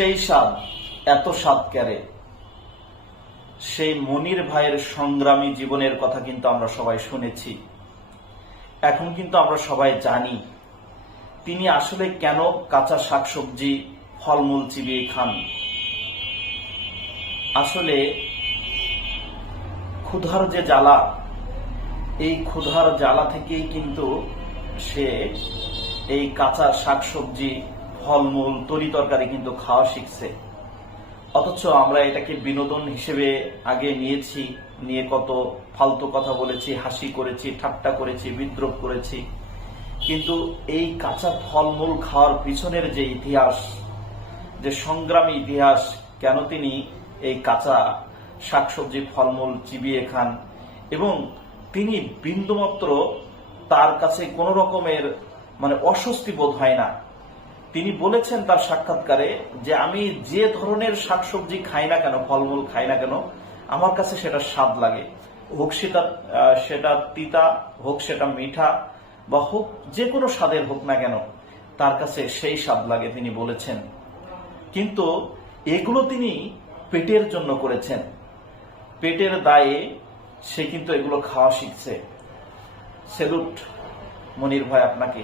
সেই স্বাদ, এত স্বাদ ক্যারে সেই মনির ভাইয়ের সংগ্রামী জীবনের কথা কিন্তু আমরা সবাই শুনেছি। এখন কিন্তু আমরা সবাই জানি, তিনি আসলে কেন কাঁচা শাকসবজি, ফলমূল চিবিয়ে খান। আসলে ক্ষুধার যে জ্বালা, এই ক্ষুধার জ্বালা থেকেই কিন্তু সে এই কাঁচা শাকসবজি ফলমূল, তরি তরকারি কিন্তু খাওয়া শিখছে। অথচ আমরা এটাকে বিনোদন হিসেবে আগে নিয়েছি, নিয়ে কত ফালতু কথা বলেছি, হাসি করেছি, ঠাট্টা করেছি, বিদ্রোহ করেছি। কিন্তু এই কাঁচা ফলমূল খাওয়ার পিছনের যে ইতিহাস, যে সংগ্রামী ইতিহাস, কেন তিনি এই কাঁচা শাকসবজি ফলমূল চিবিয়ে খান? এবং তিনি বিন্দুমাত্র তার কাছে কোন রকমের মানে অস্বস্তি বোধ হয় না। তিনি বলেছেন তার সাক্ষাৎকারে যে আমি যে ধরনের শাকসবজি খাই না কেন, ফলমূল খাই না কেন, আমার কাছে সেটা স্বাদ লাগে। হোক সেটা সেটা তিতা, হোক সেটা মিঠা, বা হোক যে কোনো স্বাদের হোক না কেন, তার কাছে সেই স্বাদ লাগে তিনি বলেছেন। কিন্তু এগুলো তিনি পেটের জন্য করেছেন। পেটের দায়ে সে কিন্তু এগুলো খাওয়া শিখছে। সেলুট, মনির ভাই আপনাকে